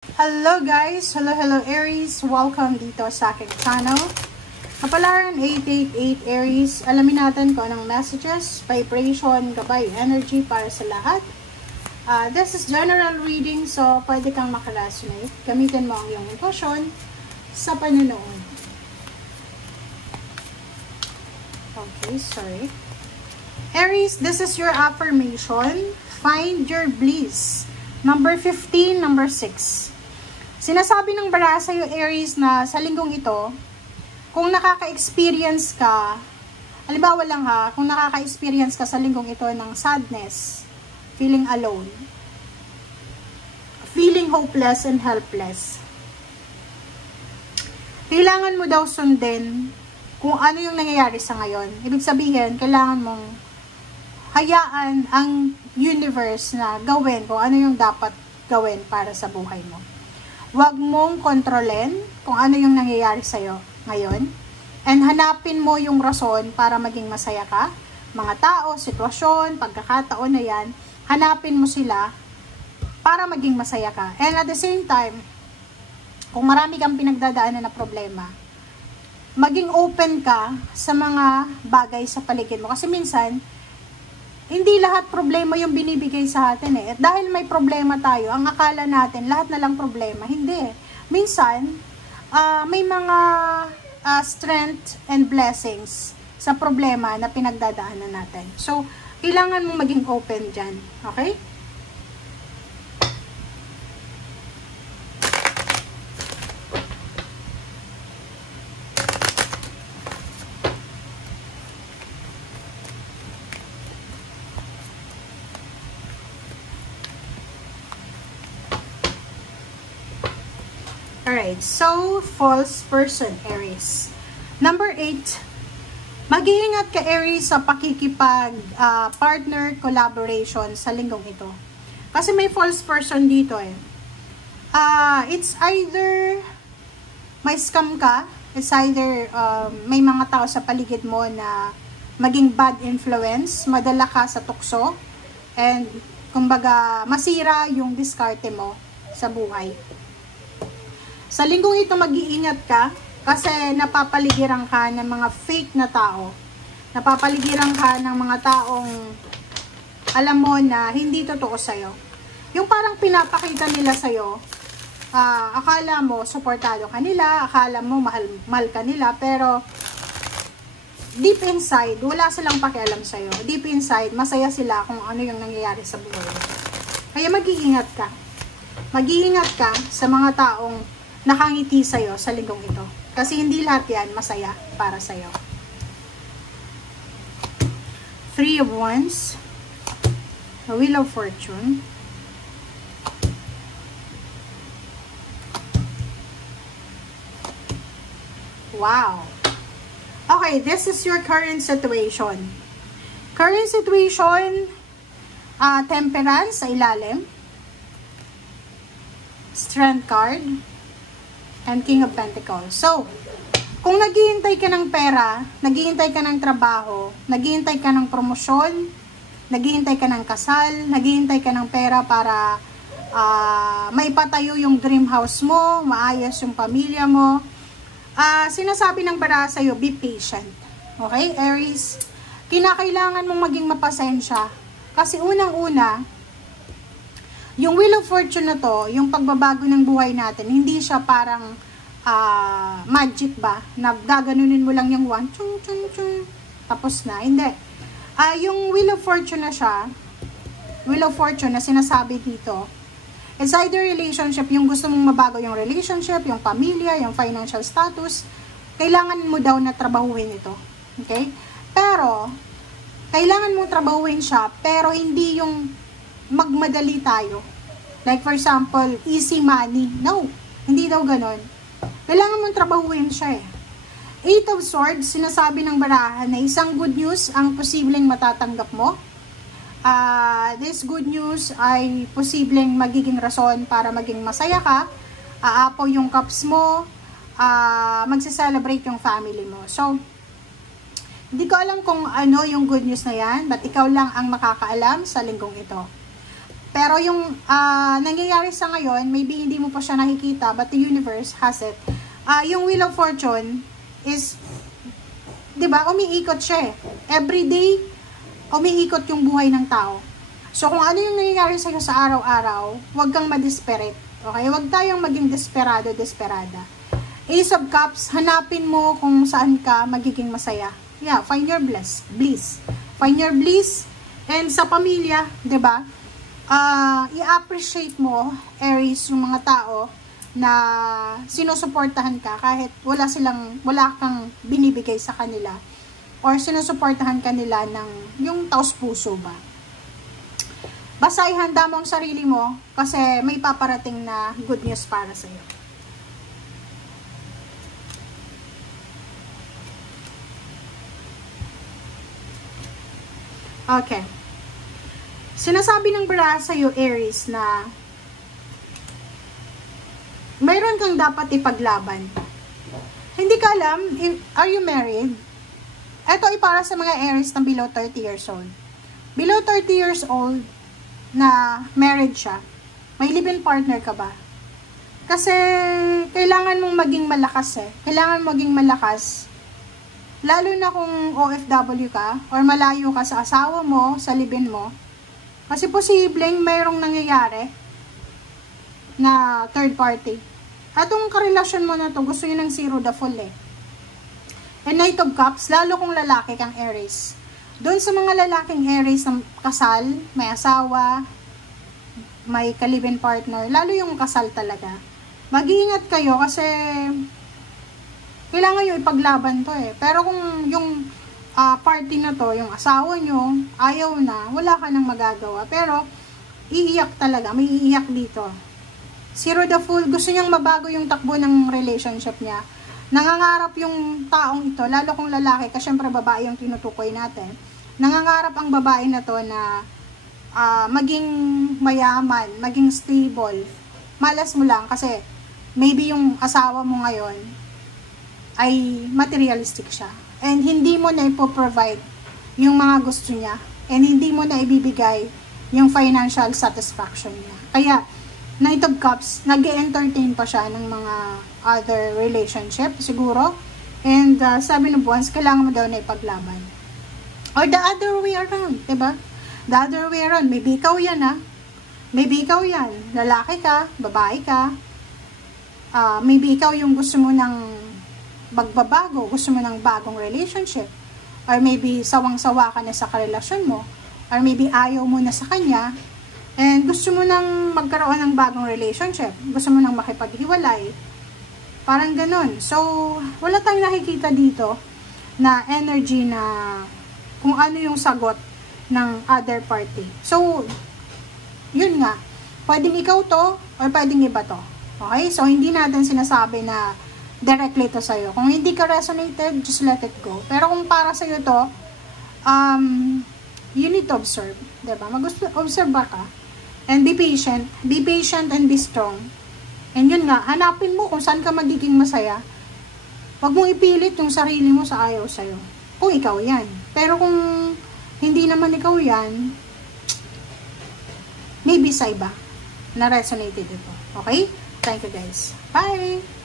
Hello guys! Hello Aries! Welcome dito sa aking channel. Kapalaran 888 Aries, alamin natin kung anong messages, vibration, gabay, energy para sa lahat. This is general reading, so pwede kang makaresonate. Gamitin mo ang iyong intuition sa panunood. Okay, sorry. Aries, this is your affirmation. Find your bliss. Number 15, number 6. Sinasabi ng bara sa'yo, Aries, na sa linggong ito, kung nakaka-experience ka, halimbawa lang ha, kung nakaka-experience ka sa linggong ito ng sadness, feeling alone, feeling hopeless and helpless, kailangan mo daw sundin kung ano yung nangyayari sa ngayon. Ibig sabihin, kailangan mong hayaan ang universe na gawin kung ano yung dapat gawin para sa buhay mo. Huwag mong kontrolin kung ano yung nangyayari sa'yo ngayon. And hanapin mo yung rason para maging masaya ka. Mga tao, sitwasyon, pagkakataon na yan, hanapin mo sila para maging masaya ka. And at the same time, kung marami kang pinagdadaanan na problema, maging open ka sa mga bagay sa paligid mo. Kasi minsan, hindi lahat problema yung binibigay sa atin eh. At dahil may problema tayo, ang akala natin, lahat na lang problema. Hindi. Minsan, may mga strength and blessings sa problema na pinagdadaanan natin. So, kailangan mo maging open dyan. Okay? Alright, so, false person, Aries. Number 8, mag-iingat ka, Aries, sa pakikipag-partner collaboration sa linggong ito. Kasi may false person dito eh. It's either may scam ka, it's either may mga tao sa paligid mo na maging bad influence, madala ka sa tukso, and kumbaga masira yung diskarte mo sa buhay. Sa linggong ito, mag-iingat ka kasi napapaligiran ka ng mga fake na tao. Napapaligiran ka ng mga taong alam mo na hindi totoo sa'yo. Yung parang pinapakita nila sa'yo, akala mo suportado ka nila, akala mo mahal ka nila, pero deep inside, wala silang pakialam sa'yo. Deep inside, masaya sila kung ano yung nangyayari sa buhay mo. Kaya mag-iingat ka. Mag-iingat ka sa mga taong nakangiti sa'yo sa linggong ito. Kasi hindi lahat yan masaya para sa'yo. 3 of Wands. The Wheel of Fortune. Wow. Okay, this is your current situation. Current situation, Temperance sa ilalim. Strength card. And King of Pentacles. So, kung naghihintay ka ng pera, naghihintay ka ng trabaho, naghihintay ka ng promosyon, naghihintay ka ng kasal, naghihintay ka ng pera para maipatayo yung dream house mo, maayos yung pamilya mo, sinasabi ng bara sa'yo, be patient. Okay, Aries? Kinakailangan mong maging mapasensya. Kasi unang-una, yung Wheel of Fortune na to, yung pagbabago ng buhay natin, hindi siya parang magic ba? Na gaganunin mo lang yung one, chung, chung, chung, tapos na. Hindi. Yung Wheel of Fortune na siya, Wheel of Fortune na sinasabi dito, it's either relationship, yung gusto mong mabago yung relationship, yung pamilya, yung financial status, kailangan mo daw na trabahuhin ito. Okay? Pero, kailangan mong trabahuhin siya, pero hindi yung magmadali tayo. Like for example, easy money. No, hindi daw ganon. Kailangan mong trabahuin siya eh. 8 of Swords, sinasabi ng barahan na isang good news ang posibleng matatanggap mo. This good news ay posibleng magiging rason para maging masaya ka. Aapaw yung cups mo. Magse-celebrate yung family mo. So, hindi ko alam kung ano yung good news na yan, but ikaw lang ang makakaalam sa linggong ito. Pero yung nangyayari sa ngayon, maybe hindi mo pa siya nakikita, but the universe has it. Yung Wheel of Fortune is, di ba, umiikot siya eh. Every day, umiikot yung buhay ng tao. So, kung ano yung nangyayari sa'yo sa araw-araw, huwag kang madesperate. Okay? Huwag tayong maging desperado, desperada. Ace of Cups, hanapin mo kung saan ka magiging masaya. Yeah, find your bliss. Find your bliss. And sa pamilya, di ba? I-appreciate mo, Aries, yung mga tao na sinusuportahan ka kahit wala kang binibigay sa kanila or sinusuportahan kanila ng yung taos puso ba. Basta ihanda mo ang sarili mo kasi may paparating na good news para sa iyo. Okay. Sinasabi ng bra sa iyo, Aries, na mayroon kang dapat ipaglaban. Hindi ka alam, are you married? Ito ay para sa mga Aries na below 30 years old. Below 30 years old na married siya, may live-in partner ka ba? Kasi kailangan mong maging malakas eh. Kailangan maging malakas. Lalo na kung OFW ka or malayo ka sa asawa mo, sa live-in mo. Kasi posibleng mayroong nangyayari na third party. At yung karelasyon mo na to, gusto niya ng zero the full eh. And Knight of Cups, lalo kung lalaki kang Aries. Doon sa mga lalaking Aries na kasal, may asawa, may ka-live-in partner, lalo yung kasal talaga. Mag-iingat kayo kasi kailangan yung ipaglaban to eh. Pero kung yung party na to, yung asawa nyo, ayaw na, wala ka nang magagawa. Pero, iiyak talaga, may iiyak dito. Zero the Fool, gusto niyang mabago yung takbo ng relationship niya. Nangangarap yung taong ito, lalo kung lalaki, kasi syempre babae yung tinutukoy natin. Nangangarap ang babae na to na maging mayaman, maging stable. Malas mo lang kasi maybe yung asawa mo ngayon ay materialistic siya. And hindi mo na ipoprovide yung mga gusto niya. And hindi mo na ibibigay yung financial satisfaction niya. Kaya, Knight of Cups, nag-entertain pa siya ng mga other relationship, siguro. And sabi ng Buwans, kailangan mo daw na ipaglaban. Or the other way around, diba? The other way around, maybe ikaw yan Maybe ikaw yan. Lalaki ka, babae ka. Maybe ikaw yung gusto mo ng magbabago, gusto mo ng bagong relationship. Or maybe sawang-sawa ka na sa karelasyon mo. Or maybe ayaw mo na sa kanya. And gusto mo nang magkaroon ng bagong relationship. Gusto mo nang makipaghiwalay. Parang ganun. So, wala tayong nakikita dito na energy na kung ano yung sagot ng other party. So, yun nga. Pwedeng ikaw to or pwedeng iba to. Okay? So, hindi natin sinasabi na directly to sa'yo. Kung hindi ka resonated, just let it go. Pero kung para sa'yo to, you need to observe. Diba? Mag-observe ka. And be patient. Be patient and be strong. And yun nga, hanapin mo kung saan ka magiging masaya. Huwag mong ipilit yung sarili mo sa ayaw sa'yo. Kung ikaw yan. Pero kung hindi naman ikaw yan, maybe sa iba na resonated ito. Okay? Thank you guys. Bye!